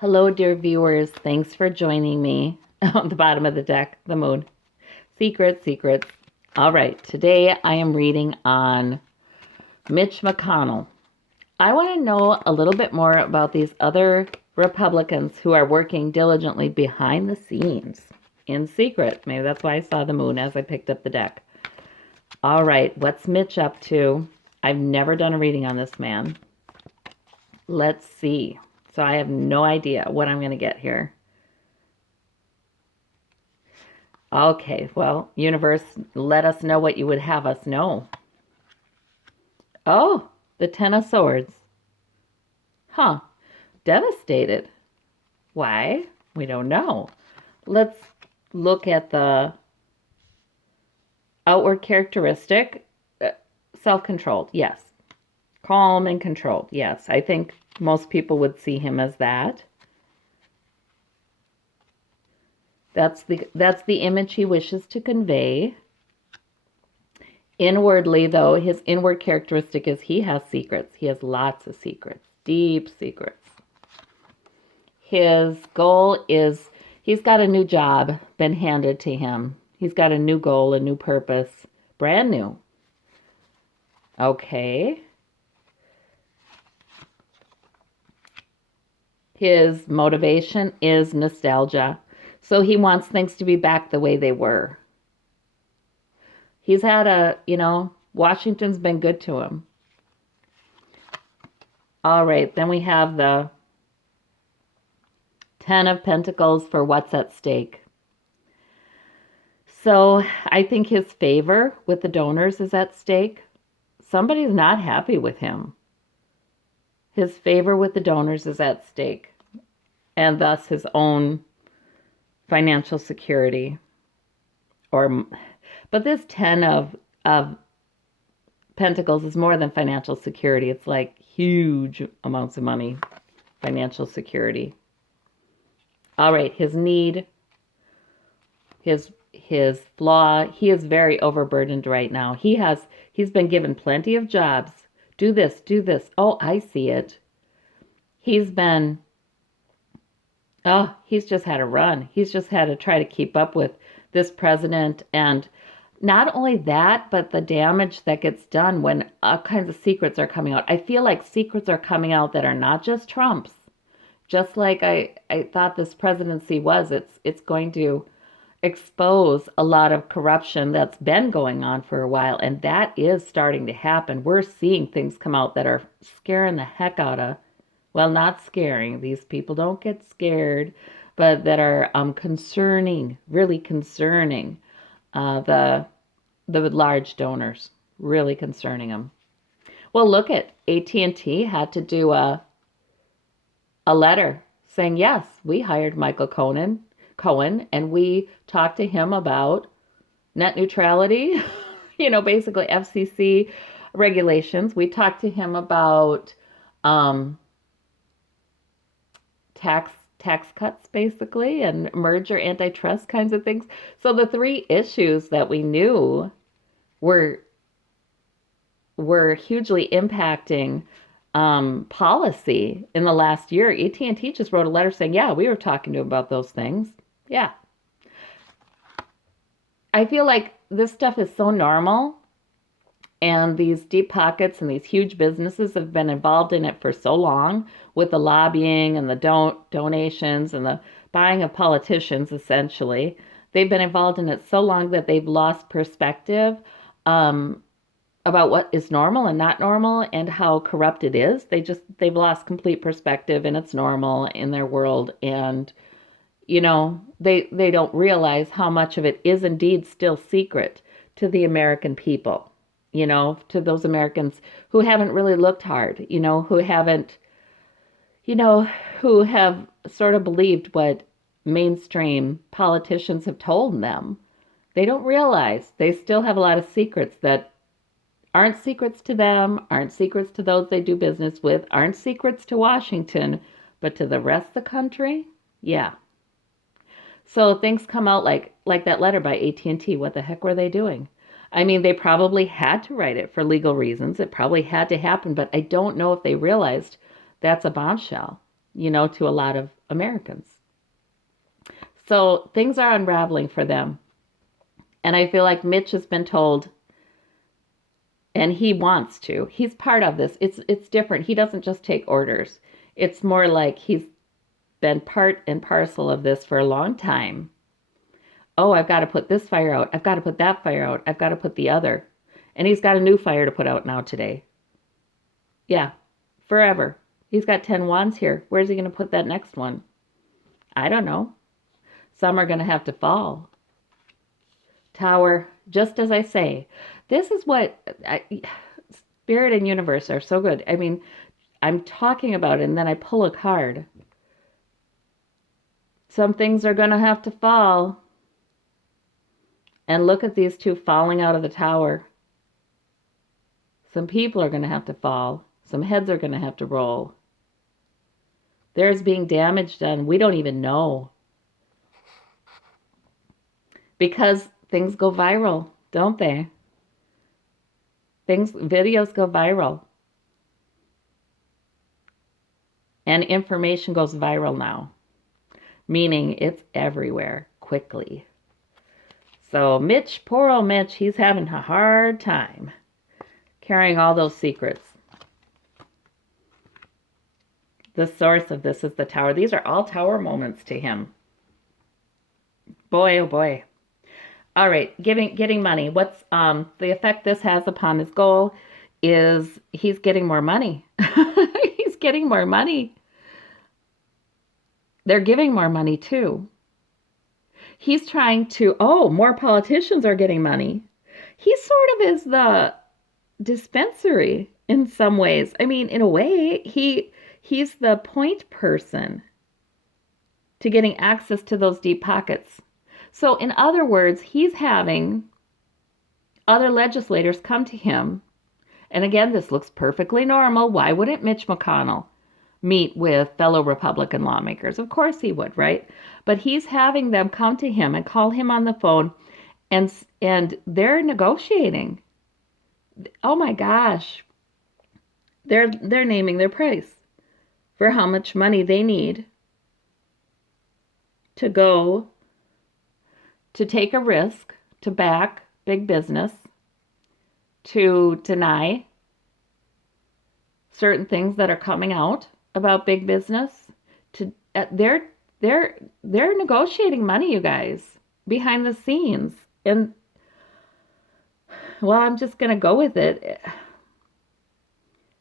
Hello, dear viewers. Thanks for joining me on the bottom of the deck, the moon. Secrets, secrets. All right, today I am reading on Mitch McConnell. I want to know a little bit more about these other Republicans who are working diligently behind the scenes in secret. Maybe that's why I saw the moon as I picked up the deck. All right, what's Mitch up to? I've never done a reading on this man. Let's see. So I have no idea what I'm going to get here. Okay, well, universe, let us know what you would have us know. Oh, the Ten of Swords. Huh, devastated. Why? We don't know. Let's look at the outward characteristic. Self-controlled, yes. Calm and controlled, yes. I think most people would see him as that. That's the image he wishes to convey. Inwardly, though, his inward characteristic is he has secrets. He has lots of secrets, deep secrets. His goal is he's got a new job been handed to him. He's got a new goal, a new purpose, brand new. Okay. His motivation is nostalgia. So he wants things to be back the way they were. He's had Washington's been good to him. All right, then we have the Ten of Pentacles for what's at stake. So I think his favor with the donors is at stake. Somebody's not happy with him. His favor with the donors is at stake, and thus his own financial security. But this Ten of Pentacles is more than financial security. It's like huge amounts of money, financial security. All right, his need, his flaw, he is very overburdened right now. He's been given plenty of jobs. Do this, do this. Oh, I see it. He's just had a run. He's just had to try to keep up with this president. And not only that, but the damage that gets done when all kinds of secrets are coming out. I feel like secrets are coming out that are not just Trump's. Just like I thought this presidency was, it's going to expose a lot of corruption that's been going on for a while, and that is starting to happen. We're seeing things come out that are scaring the heck out of, well, not scaring, these people don't get scared, but that are concerning, really concerning the large donors, really concerning them. Well, look at AT&T had to do a letter saying, yes, we hired Michael Cohen, and we talked to him about net neutrality, basically FCC regulations. We talked to him about tax cuts, basically, and merger antitrust kinds of things. So the three issues that we knew were hugely impacting policy in the last year. AT&T just wrote a letter saying, yeah, we were talking to him about those things. Yeah. I feel like this stuff is so normal, and these deep pockets and these huge businesses have been involved in it for so long with the lobbying and the donations and the buying of politicians, essentially. They've been involved in it so long that they've lost perspective about what is normal and not normal and how corrupt it is. They've lost complete perspective, and it's normal in their world. And, they don't realize how much of it is indeed still secret to the American people, to those Americans who haven't really looked hard, who have sort of believed what mainstream politicians have told them. They don't realize they still have a lot of secrets that aren't secrets to them, aren't secrets to those they do business with, aren't secrets to Washington, but to the rest of the country, yeah. So things come out like that letter by AT&T. What the heck were they doing? I mean, they probably had to write it for legal reasons. It probably had to happen, but I don't know if they realized that's a bombshell, to a lot Americans. So things are unraveling for them. And I feel like Mitch has been told, and he wants to. He's part of this. It's different. He doesn't just take orders. It's more like he's been part and parcel of this for a long time. Oh, I've got to put this fire out. I've got to put that fire out. I've got to put the other. And he's got a new fire to put out now today. Yeah, forever. He's got 10 wands here. Where's he going to put that next one? I don't know. Some are going to have to fall. Tower, just as I say. This is what Spirit and Universe are so good. I mean, I'm talking about it and then I pull a card. Some things are going to have to fall. And look at these two falling out of the tower. Some people are going to have to fall. Some heads are going to have to roll. There's being damage done. We don't even know. Because things go viral, don't they? Videos go viral. And information goes viral now. Meaning it's everywhere quickly. So Mitch, poor old Mitch, he's having a hard time carrying all those secrets. The source of this is the tower. These are all tower moments to him. Boy, oh boy. All right, getting money. What's the effect this has upon his goal is he's getting more money. He's getting more money. They're giving more money too. He's trying to, more politicians are getting money. He sort of is the dispensary in some ways. I mean, in a way, he's the point person to getting access to those deep pockets. So in other words, he's having other legislators come to him. And again, this looks perfectly normal. Why wouldn't Mitch McConnell meet with fellow Republican lawmakers? Of course he would, right? But he's having them come to him and call him on the phone, and they're negotiating. Oh my gosh. They're naming their price for how much money they need to go to take a risk, to back big business, to deny certain things that are coming out about big business. They're negotiating money, you guys, behind the scenes. And well, I'm just going to go with it.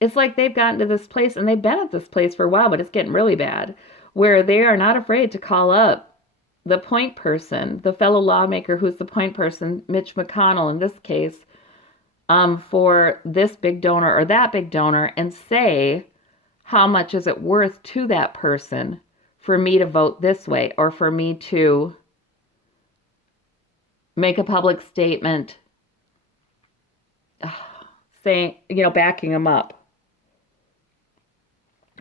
It's like they've gotten to this place, and they've been at this place for a while, but it's getting really bad, where they are not afraid to call up the point person, the fellow lawmaker who's the point person, Mitch McConnell in this case, for this big donor or that big donor, and say, how much is it worth to that person for me to vote this way, or for me to make a public statement saying, backing them up,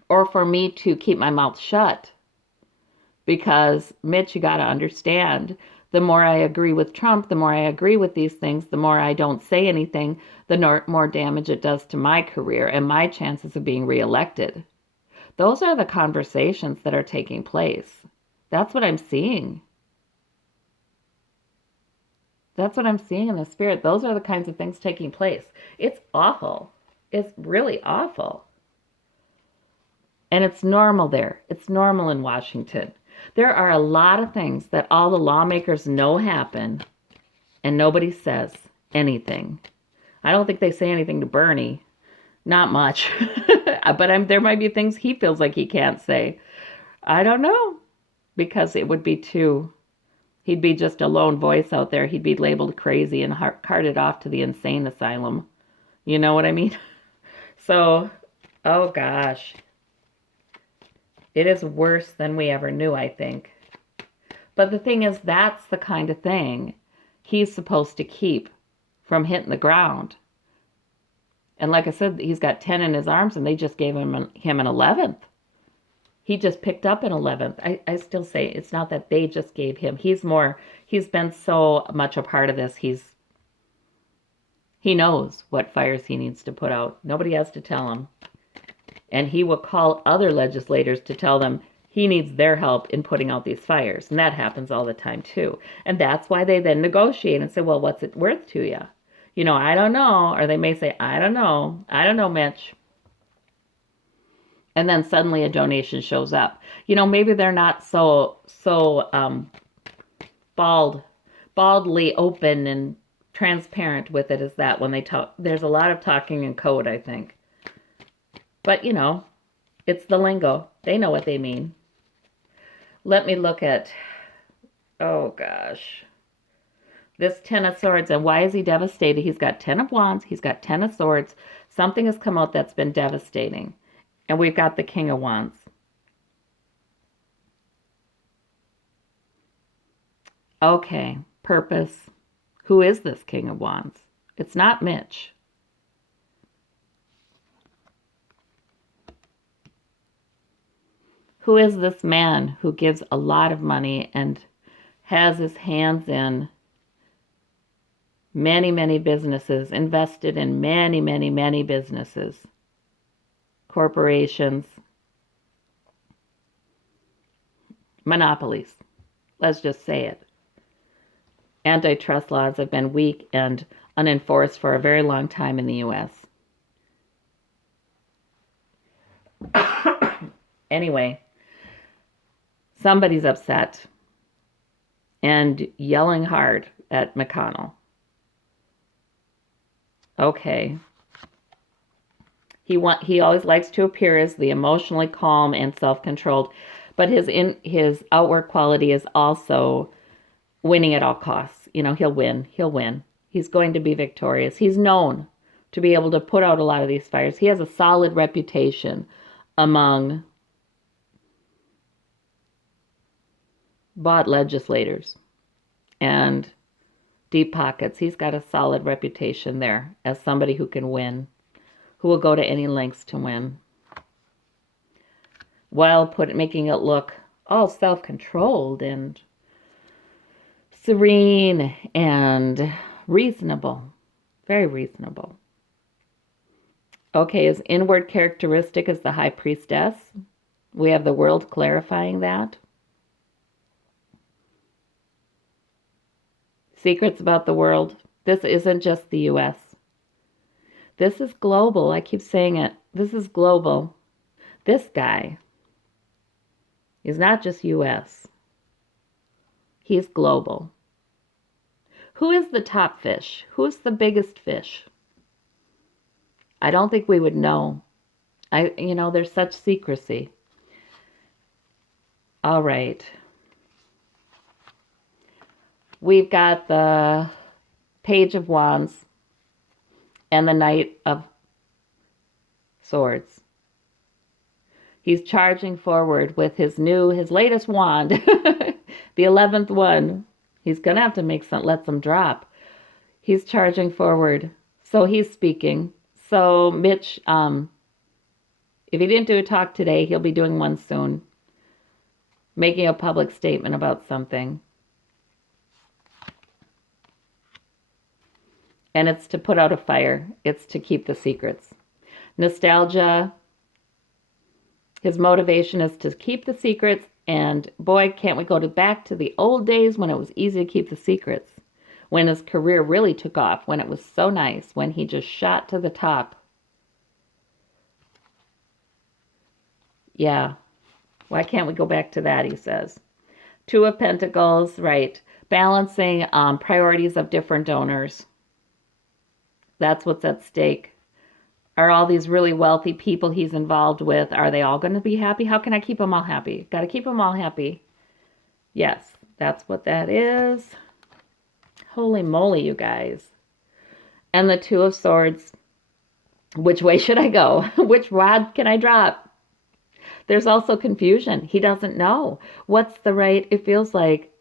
or for me to keep my mouth shut. Because, Mitch, you got to understand, the more I agree with Trump, the more I agree with these things, the more I don't say anything, the more damage it does to my career and my chances of being reelected. Those are the conversations that are taking place. That's what I'm seeing. That's what I'm seeing in the spirit. Those are the kinds of things taking place. It's awful. It's really awful. And it's normal there. It's normal in Washington. There are a lot of things that all the lawmakers know happen, and nobody says anything. I don't think they say anything to Bernie. Not much. But there might be things he feels like he can't say. I don't know. Because it would be he'd be just a lone voice out there. He'd be labeled crazy and carted off to the insane asylum. You know what I mean? So, oh gosh. It is worse than we ever knew, I think. But the thing is, that's the kind of thing he's supposed to keep from hitting the ground. And like I said, he's got 10 in his arms, and they just gave him an 11th. He just picked up an 11th. I still say it's not that they just gave him. He's been so much a part of this. He knows what fires he needs to put out. Nobody has to tell him. And he will call other legislators to tell them he needs their help in putting out these fires. And that happens all the time too. And that's why they then negotiate and say, well, what's it worth to you? I don't know. Or they may say, I don't know. I don't know, Mitch. And then suddenly a donation shows up. Maybe they're not so baldly open and transparent with it as that when they talk. There's a lot of talking in code, I think. But, it's the lingo. They know what they mean. Let me look at, oh gosh, this Ten of Swords. And why is he devastated? He's got 10 of Wands. He's got 10 of Swords. Something has come out that's been devastating. And we've got the King of Wands. Okay, purpose. Who is this King of Wands? It's not Mitch. Who is this man who gives a lot of money and has his hands in many, many businesses, invested in many, many, many businesses, corporations, monopolies? Let's just say it. Antitrust laws have been weak and unenforced for a very long time in the U.S. Anyway, somebody's upset and yelling hard at McConnell. Okay. He always likes to appear as the emotionally calm and self-controlled, but his outward quality is also winning at all costs. He'll win. He's going to be victorious. He's known to be able to put out a lot of these fires. He has a solid reputation among bought legislators and deep pockets. He's got a solid reputation there as somebody who can win, who will go to any lengths to win, while making it look all self-controlled and serene and reasonable. Very reasonable. Okay, his inward characteristic is the High Priestess. We have the World clarifying that. Secrets about the world. This isn't just the U.S. This is global. I keep saying it. This is global. This guy is not just U.S. He's global. Who is the top fish? Who's the biggest fish? I don't think we would know. There's such secrecy. All right. We've got the Page of Wands and the Knight of Swords. He's charging forward with his latest wand, the 11th one. He's going to have to let some drop. He's charging forward. So he's speaking. So Mitch, if he didn't do a talk today, he'll be doing one soon, making a public statement about something. And it's to put out a fire. It's to keep the secrets. Nostalgia. His motivation is to keep the secrets. And boy, can't we go back to the old days when it was easy to keep the secrets. When his career really took off. When it was so nice. When he just shot to the top. Yeah. Why can't we go back to that, he says. Two of Pentacles, right. Balancing priorities of different donors. That's what's at stake. Are all these really wealthy people he's involved with, are they all going to be happy? How can I keep them all happy? Got to keep them all happy. Yes, that's what that is. Holy moly, you guys. And the Two of Swords. Which way should I go? Which rod can I drop? There's also confusion. He doesn't know. What's the right? It feels like,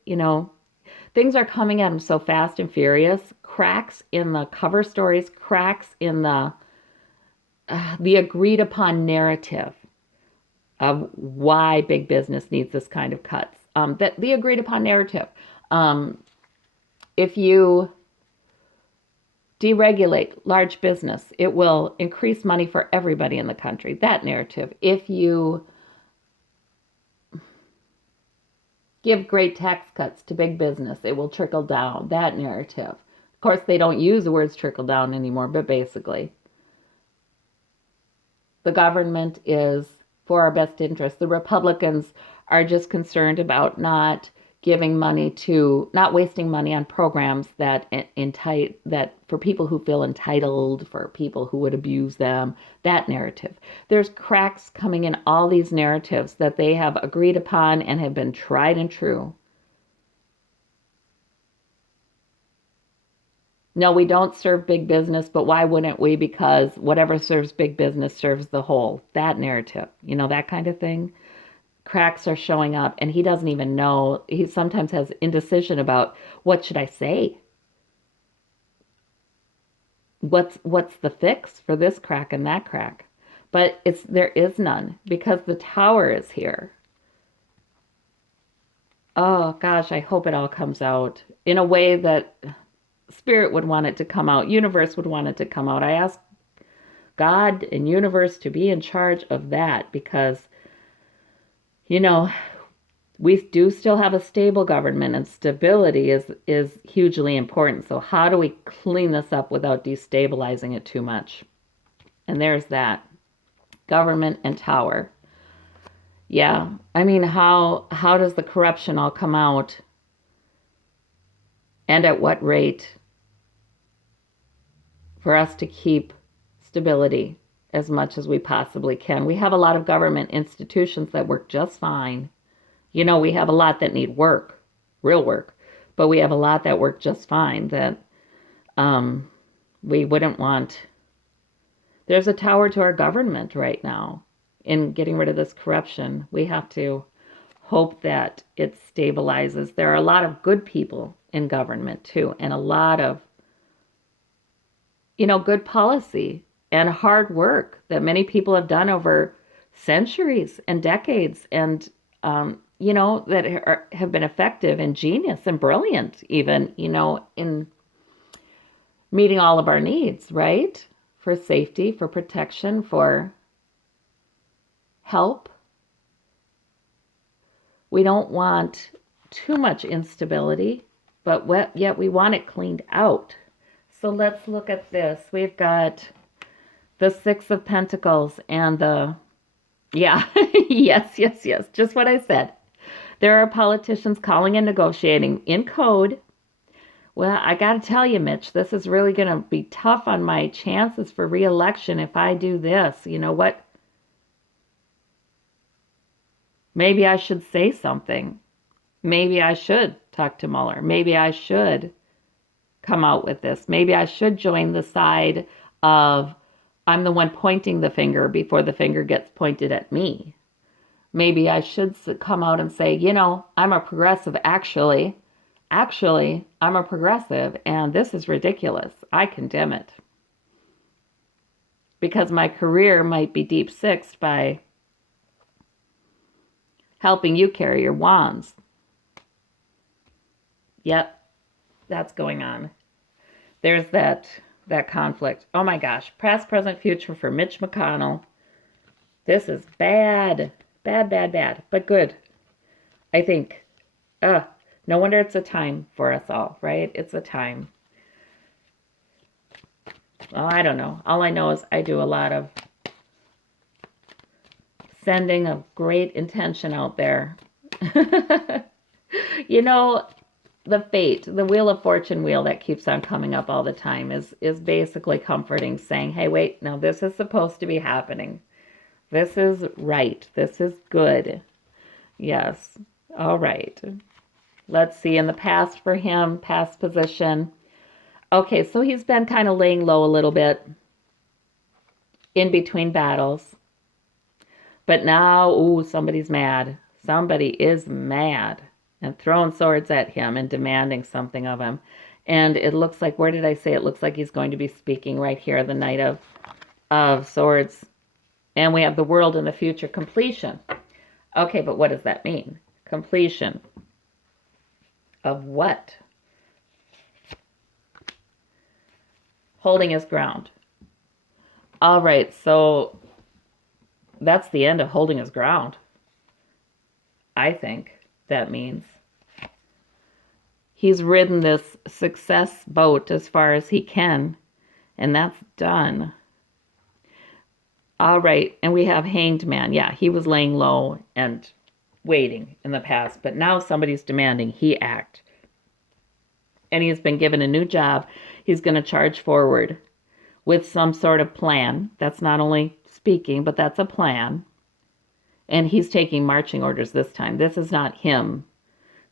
things are coming at him so fast and furious. Cracks in the cover stories, cracks in the agreed upon narrative of why big business needs this kind of cuts. The agreed upon narrative. If you deregulate large business, it will increase money for everybody in the country. That narrative. If you Give great tax cuts to big business. It will trickle down. That narrative. Of course, they don't use the words trickle down anymore, but basically, the government is for our best interest. The Republicans are just concerned about not giving money to, not wasting money on programs that that for people who feel entitled, for people who would abuse them, that narrative. There's cracks coming in all these narratives that they have agreed upon and have been tried and true. No, we don't serve big business, but why wouldn't we? Because whatever serves big business serves the whole. That narrative, that kind of thing. Cracks are showing up, and he doesn't even know. He sometimes has indecision about what should I say? What's the fix for this crack and that crack? But there is none because the tower is here. Oh gosh, I hope it all comes out in a way that spirit would want it to come out, universe would want it to come out. I ask God and universe to be in charge of that because, we do still have a stable government and stability is hugely important. So how do we clean this up without destabilizing it too much? And there's that. Government and tower. Yeah. I mean, how does the corruption all come out? And at what rate for us to keep stability as much as we possibly can? We have a lot of government institutions that work just fine. We have a lot that need work, real work, but we have a lot that work just fine that we wouldn't want. There's a tower to our government right now in getting rid of this corruption. We have to hope that it stabilizes. There are a lot of good people in government too, and a lot of, good policy and hard work that many people have done over centuries and decades and, that have been effective and genius and brilliant even, in meeting all of our needs, right? For safety, for protection, for help. We don't want too much instability, but yet we want it cleaned out. So let's look at this. We've got the Six of Pentacles and yes, just what I said. There are politicians calling and negotiating in code. Well, I got to tell you, Mitch, this is really going to be tough on my chances for re-election if I do this. You know what? Maybe I should say something. Maybe I should talk to Mueller. Maybe I should come out with this. Maybe I should join the side of I'm the one pointing the finger before the finger gets pointed at me. Maybe I should come out and say, I'm a progressive actually, I'm a progressive and this is ridiculous. I condemn it. Because my career might be deep sixed by helping you carry your wands. Yep, that's going on. There's that conflict. Oh my gosh, past, present, future for Mitch McConnell. This is bad, but good. I think. No wonder it's a time for us all, right? It's a time. Well, I don't know. All I know is I do a lot of sending of great intention out there. The fate, the Wheel of Fortune wheel that keeps on coming up all the time is basically comforting, saying, hey, wait, no, this is supposed to be happening. This is right. This is good. Yes. All right. Let's see in the past for him, past position. Okay, so he's been kind of laying low a little bit in between battles. But now, somebody's mad. Somebody is mad and throwing swords at him and demanding something of him. And it looks like, where did I say? It looks like he's going to be speaking right here, the Knight of Swords. And we have the world in the future, completion. Okay, but what does that mean? Completion of what? Holding his ground. All right, so that's the end of holding his ground. I think that means He's ridden this success boat as far as he can, and that's done. All right, and we have Hanged Man. Yeah, he was laying low and waiting in the past, but now somebody's demanding he act. And he's been given a new job. He's going to charge forward with some sort of plan. That's not only speaking, but that's a plan. And he's taking marching orders this time. This is not him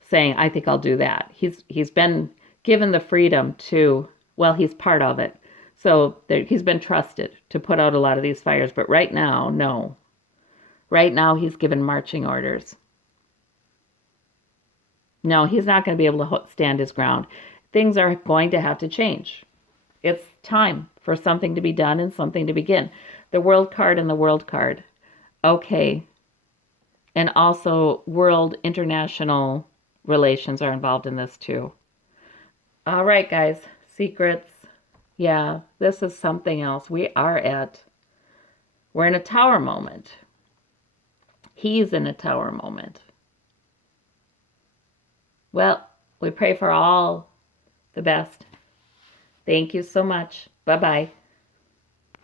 saying, I think I'll do that. He's been given the freedom to, well, he's part of it. So he's been trusted to put out a lot of these fires. But right now, no. Right now, he's given marching orders. No, he's not going to be able to stand his ground. Things are going to have to change. It's time for something to be done and something to begin. The World card and the World card. Okay. And also world international relations are involved in this too. All right, guys. Secrets. Yeah, this is something else. We're in a tower moment. He's in a tower moment. Well, we pray for all the best. Thank you so much. Bye-bye.